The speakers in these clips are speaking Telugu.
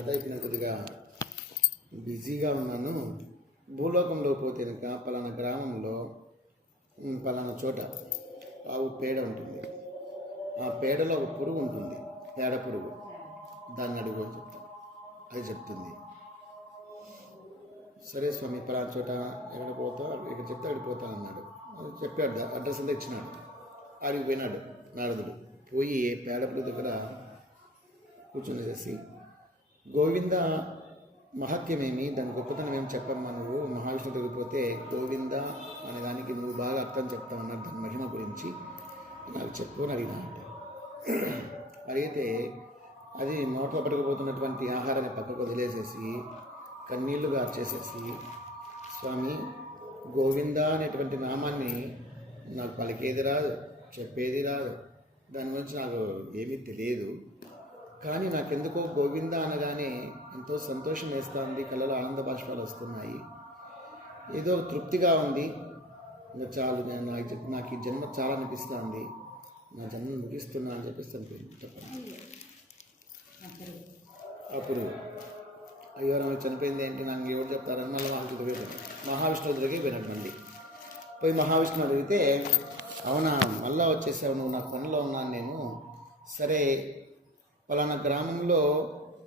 కథ అయిపోయిన కొద్దిగా బిజీగా ఉన్నాను. భూలోకంలో పోతే కనుక పలానా గ్రామంలో పలానా చోట ఆవు పేడ ఉంటుంది. ఆ పేడలో ఒక పురుగు ఉంటుంది, పేడ పురుగు. దాన్ని అడుగు అని చెప్తాను. అది చెప్తుంది, సరే స్వామి పలానా చోట ఎక్కడ పోతావు, ఇక్కడ చెప్తే అక్కడికి పోతాను అన్నాడు. అది చెప్పాడు, అడ్రస్ అంతా ఇచ్చినాడు. ఆడికి పోయినాడు నారదుడు. పోయి పేడ పురుగు దగ్గర కూర్చొనేసేసి, గోవింద మహత్యమేమి, దాని గొప్పతనం ఏమి చెప్పమ్మా, నువ్వు మహావిష్ణువు దగ్గరికి పోతే గోవింద అనే దానికి నువ్వు బాగా అర్థం చెప్తావన్నాడు. దాని మహిమ గురించి నాకు చెప్పు అని అడిగినాడు. అడిగితే అది నోట్లో పట్టుకుపోతున్నటువంటి ఆహారాన్ని పక్కకు వదిలేసేసి కన్నీళ్లు గార్చేసేసి, స్వామి గోవింద అనేటువంటి నామాన్ని నాకు పలికేది రాదు, చెప్పేది రాదు, దాని గురించి నాకు ఏమీ తెలియదు, కానీ నాకెందుకో గోవింద అనగానే ఎంతో సంతోషం వేస్తుంది, కళ్ళలో ఆనంద బాష్పాలు వస్తున్నాయి, ఏదో తృప్తిగా ఉంది, ఇంకా చాలు, నాకు ఈ జన్మ చాలా అనిపిస్తుంది, నా జన్మ ముగిస్తున్నా అని చెప్పేసి చెప్పండి. అప్పుడు అయ్యో నాకు చనిపోయింది ఏంటి, నాకు ఎవరు చెప్తారని మళ్ళీ మహావిష్ణువు దగ్గరికి పోయినటువంటి పోయి మహావిష్ణువు అడిగితే, అవునా మళ్ళా వచ్చేసావు నువ్వు, నా పనిలో ఉన్నాను నేను, సరే పలానా గ్రామంలో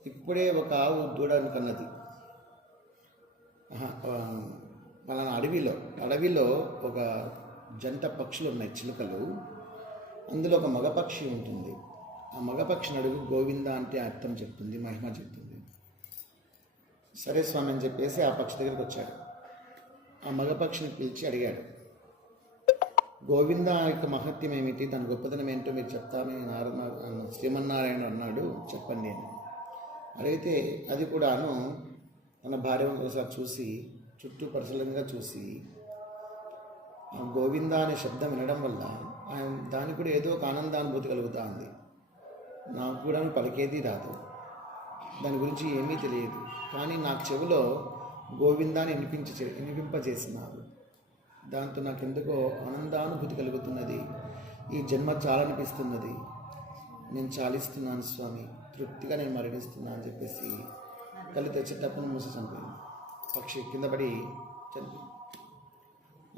ఇప్పుడే ఒక ఆవు దూడను కన్నది, పలానా అడవిలో ఒక జంట పక్షులు ఉన్నాయి, చిలుకలు, అందులో ఒక మగపక్షి ఉంటుంది. ఆ మగపక్షిని అడుగు, గోవింద అంటే అర్థం చెప్తుంది, మహిమ చెప్తుంది. సరే స్వామి అని చెప్పేసి ఆ పక్షి దగ్గరికి వచ్చాడు. ఆ మగపక్షిని పిలిచి అడిగాడు, గోవింద యొక్క మహత్యం ఏమిటి, దాని గొప్పతనం ఏంటో మీరు చెప్తామని శ్రీమన్నారాయణ అన్నాడు, చెప్పండి నేను అడిగితే, అది కూడాను తన భార్య ఒకసారి చూసి చుట్టూ పరిశీలనగా చూసి, ఆ గోవింద అనే శబ్దం వినడం వల్ల దానికి కూడా ఏదో ఒక ఆనందానుభూతి కలుగుతూ ఉంది, నాకు కూడా పలికేది రాదు, దాని గురించి ఏమీ తెలియదు, కానీ నాకు చెవిలో గోవిందాన్ని వినిపింపజేసినారు, దాంతో నాకు ఎందుకో ఆనందానుభూతి కలుగుతున్నది, ఈ జన్మ చాలనిపిస్తున్నది, నేను చాలిస్తున్నాను స్వామి, తృప్తిగా నేను మరణిస్తున్నాను అని చెప్పేసి కళ్ళు తెచ్చేటప్పుడు మూసి చనిపోయింది. పక్షి కింద పడి చనిపోయింది.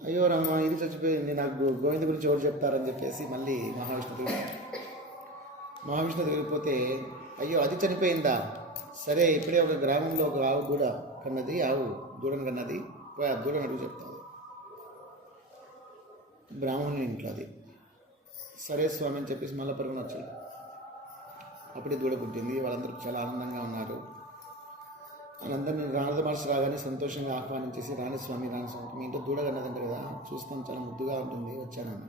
అయ్యో రామ, ఇది చచ్చిపోయింది, నాకు గోవింద గురించి ఎవరు చెప్తారని చెప్పేసి మళ్ళీ మహావిష్ణువు దగ్గరికి పోతే, అయ్యో అది చనిపోయిందా, సరే ఇప్పుడే ఒక గ్రామంలో ఒక ఆవు దూడ కన్నది, ఆవు దూడను కన్నది, పోయి ఆ దూడను అడుగు చెప్తాది, బ్రాహ్మణుని ఇంట్లో అది. సరే స్వామి అని చెప్పేసి మళ్ళీ పరుగున వచ్చాడు. అప్పుడే దూడ పుట్టింది. వాళ్ళందరూ చాలా ఆనందంగా ఉన్నారు. వాళ్ళందరినీ నారద మహర్షి రాగానే సంతోషంగా ఆహ్వానించేసి, రాణిస్వామి మీ ఇంట్లో దూడ కన్నదంట కదా, చూస్తాం చాలా ముద్దుగా ఉంటుంది, వచ్చానన్న.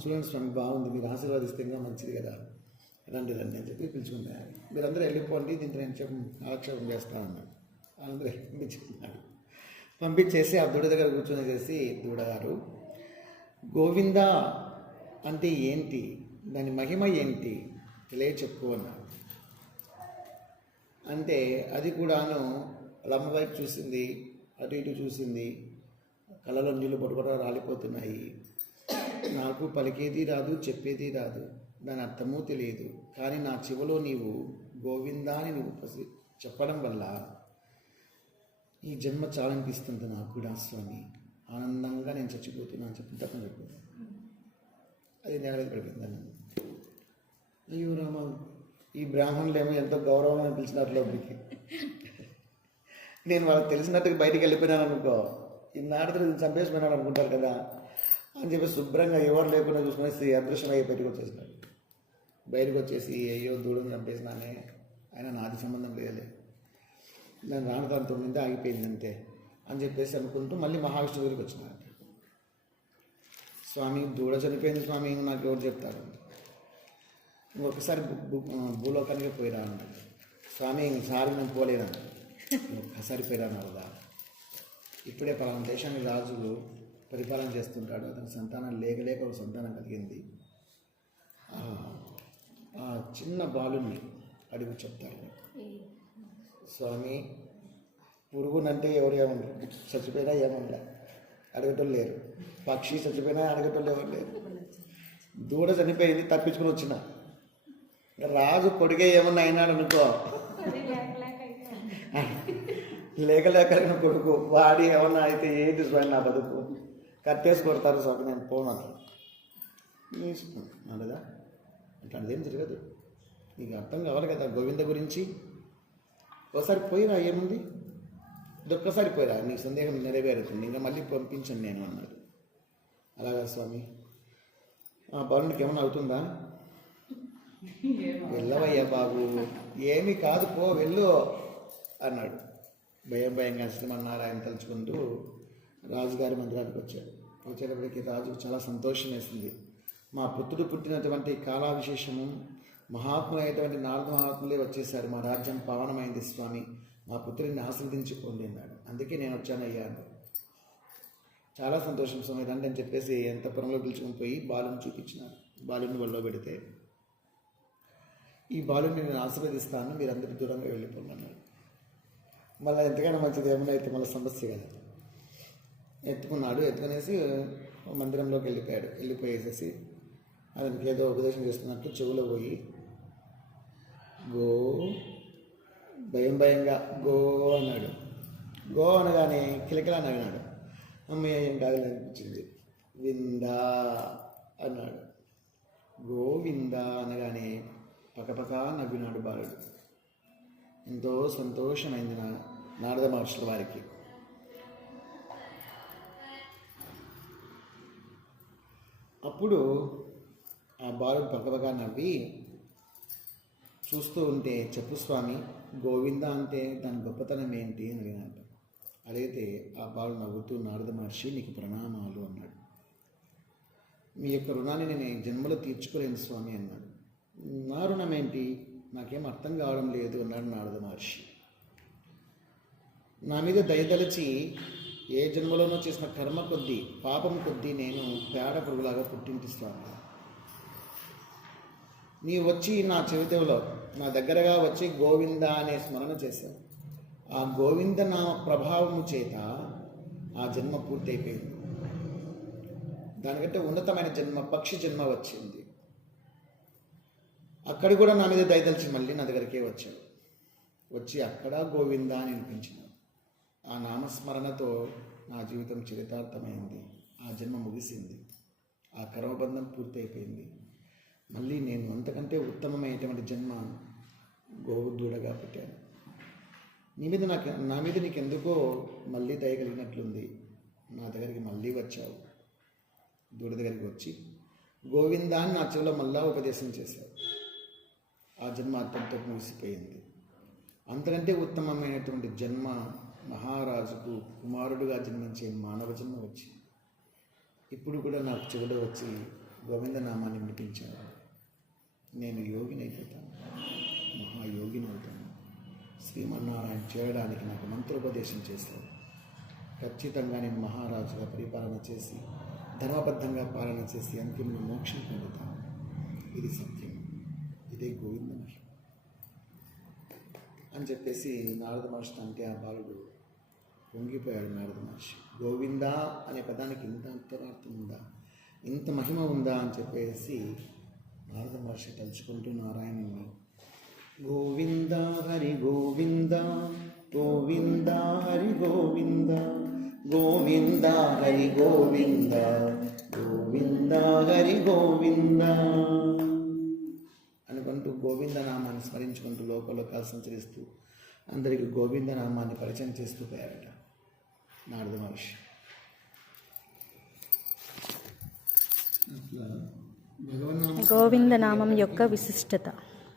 చూడండి స్వామి బాగుంది, మీరు ఆశీర్వాదిస్తే ఇంకా మంచిది కదా, రండి రండి అని చెప్పి పిలుచుకున్నారు. మీరందరూ వెళ్ళిపోండి, దీంట్లో నేను కాలక్షేపం చేస్తానన్నాడు. వాళ్ళందరూ పంపించేసి ఆ దూడ దగ్గర కూర్చొనేసేసి, దూడగారు గోవింద అంటే ఏంటి, దాని మహిమ ఏంటి తెలియచెప్పు అన్నాడు. అంటే అది కూడాను లమ్మ వైపు చూసింది, అటు ఇటు చూసింది, కళ్ళలో నీళ్ళు పొడగొడ రాలిపోతున్నాయి, నాకు పలికేది రాదు, చెప్పేది రాదు, దాని అర్థమూ తెలియదు, కానీ నా చెవిలో నీవు గోవిందా అని నువ్వు చెప్పడం వల్ల ఈ జన్మ చాలనిపిస్తుంది నాకు కూడా స్వామి, ఆనందంగా నేను చచ్చిపోతున్నాను అని చెప్పి తప్పని చెప్పింది. అది నేల మీద పడిపోయింది. అయ్యో రామ, ఈ బ్రాహ్మణులు ఏమో ఎంతో గౌరవంగా పిలిచినారు లోపలికి, నేను వాళ్ళకి తెలిసినట్టుగా బయటికి వెళ్ళిపోయినాను అనుకో, ఈ నారదుడు చంపేసిపోయినాడు అనుకుంటారు కదా అని చెప్పి శుభ్రంగా ఎవరు లేకుండా చూసుకునేసి అదృశ్యం అయ్యి బయటకు వచ్చేసి అయ్యో దూడని చంపేసినానే, ఆయన నాది సంబంధం లేదులే, నేను రానదాంతో ఉంటే ఆగిపోయిందంతే అని చెప్పేసి అనుకుంటూ మళ్ళీ మహావిష్ణువు దగ్గరికి వచ్చినారు. స్వామి దూడ చనిపోయింది స్వామి, నాకు ఎవరు చెప్తారు, ఇంకొకసారి భూలోకానికి పోయిరా అన్నాడు. స్వామి ఇంకసారి నేను పోలేదన్నా, ఒక్కసారి పోయిరాను కదా, ఇప్పుడే పలానా దేశాన్ని రాజులు పరిపాలన చేస్తుంటాడు, అతని సంతానం లేక ఒక సంతానం కలిగింది, ఆ చిన్న బాలుని అడుగు చెప్తారు. స్వామి పురుగునంటే ఎవరు ఏమన్నారు, చచ్చిపోయినా ఏమన్నా అడగటం లేరు, పక్షి చచ్చిపోయినా అడగటం ఎవరు లేరు, దూడ చనిపోయింది తప్పించుకుని వచ్చిన, రాజు కొడుకే ఏమన్నా అయినాడు అనుకో, లేక లేకలిగిన కొడుకు వాడి ఏమన్నా అయితే ఏంటి స్వామి నా బతుకు కట్టేసి కొడతారు స్వామి నేను పోను అన్నదా అట్లాంటిది ఏం జరగదు. నీకు అర్థం కావాలి కదా గోవింద గురించి. ఒకసారి పోయిరా ఏముంది, ఒక్కసారి పోయిరా నీ సందేహం నెరవేరుతుంది, ఇంకా మళ్ళీ పంపించండి నేను అన్నాడు. అలాగా స్వామి బాలునికి ఏమన్నా అవుతుందా? వెళ్ళవయ్యా బాబు ఏమీ కాదు పో వెళ్ళు అన్నాడు. భయంగా శ్రీమన్నారాయణ తలుచుకుంటూ రాజుగారి మందిరానికి వచ్చాడు. వచ్చేటప్పటికి రాజుకు చాలా సంతోషం వేసింది. మా పుత్రుడు పుట్టినటువంటి కాలావిశేషము మహాత్ములైనటువంటి నారద మహాత్ములే వచ్చేసారు, మా రాజ్యం పావనమైంది స్వామి, మా పుత్రుడిని ఆశీర్వదించుకోండి అన్నాడు. అందుకే నేను వచ్చానయ్యా అన్నాడు. చాలా సంతోషం స్వామి రండి అని చెప్పేసి అంతఃపురంలో పిలుచుకొని పోయి బాలుని చూపించినారు. బాలుని ఒళ్ళో పెడితే ఈ బాలుని నేను ఆశీర్వదిస్తాను, మీరందరూ దూరంగా వెళ్ళిపోమన్నాడు. మళ్ళీ ఎంతకైనా మంచిది ఏమన్నా అయితే మళ్ళీ సమస్య కదా. ఎత్తుకున్నాడు, ఎత్తుకునేసి మందిరంలోకి వెళ్ళిపోయేసేసి అతనికి ఏదో ఉపదేశం చేస్తున్నట్టు చెవులో పోయి గో భయంగా గో అన్నాడు. గో అనగానే కిలకిలా నవ్వినాడు. అమ్మయ్య ఏం కాదని అనిపించింది. విందా అన్నాడు. గోవిందా అనగానే పకపక నవ్వినాడు బాలుడు. ఎంతో సంతోషమైంది నారద మహర్షుల వారికి. అప్పుడు ఆ బాలుడు పకపక నవ్వి చూస్తూ ఉంటే చెప్పు స్వామి గోవింద అంటే దాని గొప్పతనం ఏంటి అని అడిగినాడు. అడిగితే ఆ బాలుడు నవ్వుతూ నారద మహర్షి నీకు ప్రణామాలు అన్నాడు. మీ యొక్క రుణాన్ని నేను ఈ జన్మలో తీర్చుకోలేను స్వామి అన్నాడు. నా రుణం ఏంటి నాకేం అర్థం కావడం లేదు అన్నాడు నారద మహర్షి. నా మీద దయదలిచి ఏ జన్మలోనో చేసిన కర్మ కొద్దీ పాపం కొద్దీ నేను పేడ పురుగులాగా పుట్టింటిస్తాను. నీవు వచ్చి నా చెవితెవలో నా దగ్గరగా వచ్చి గోవింద అనే స్మరణ చేశావు. ఆ గోవింద నా ప్రభావము చేత ఆ జన్మ పూర్తయిపోయింది. దానికంటే ఉన్నతమైన జన్మ పక్షి జన్మ వచ్చింది. అక్కడ కూడా నా మీద దయదలిచి మళ్ళీ నా దగ్గరికే వచ్చాడు. వచ్చి అక్కడ గోవింద అని వినిపించినాడు. ఆ నామస్మరణతో నా జీవితం చరితార్థమైంది. ఆ జన్మ ముగిసింది. ఆ కర్మబంధం పూర్తయిపోయింది. మళ్ళీ నేను అంతకంటే ఉత్తమమైనటువంటి జన్మ గోవుదూడగా పుట్టాను. నా మీద నీకెందుకో మళ్ళీ దయ కలిగినట్లుంది. నా దగ్గరికి మళ్ళీ వచ్చావు. దూడ దగ్గరికి వచ్చి గోవిందా అని నా చెవిలో మళ్ళా ఉపదేశం చేశావు. ఆ జన్మ అత్యంత ముగిసిపోయింది. అంతకంటే ఉత్తమమైనటువంటి జన్మ మహారాజుకు కుమారుడుగా జన్మించే మానవ జన్మ వచ్చింది. ఇప్పుడు కూడా నాకు చెవిలో వచ్చి గోవిందనామాన్ని వినిపించాను. నేను యోగిని అయిపోతాను, మహాయోగిని అవుతాను. శ్రీమన్నారాయణ చేయడానికి నాకు మంత్రోపదేశం చేశాడు. ఖచ్చితంగా నేను మహారాజుగా పరిపాలన చేసి ధర్మబద్ధంగా పాలన చేసి అంతిమ మోక్షం పొందుతాను. ఇది సత్యం, ఇదే గోవింద మహిమ అని చెప్పేసి నారద మహర్షి అంటే ఆ బాలుడు పొంగిపోయాడు. నారద మహర్షి గోవిందా అనే పదానికి ఇంత అంతరార్థం ఉందా, ఇంత మహిమ ఉందా అని చెప్పేసి నారద మహర్షి తలుచుకుంటూ నారాయణుని గోవింద హరి గోవింద గోవింద హరి గోవింద గోవింద హరి గోవింద గోవింద హరి గోవింద అనుకుంటూ గోవిందనామాన్ని స్మరించుకుంటూ లోకలోకాలు సంచరిస్తూ అందరికీ గోవిందనామాన్ని పరిచయం చేస్తూ పోయారట నారద మహర్షి. గోవిందనామం యొక్క విశిష్టత.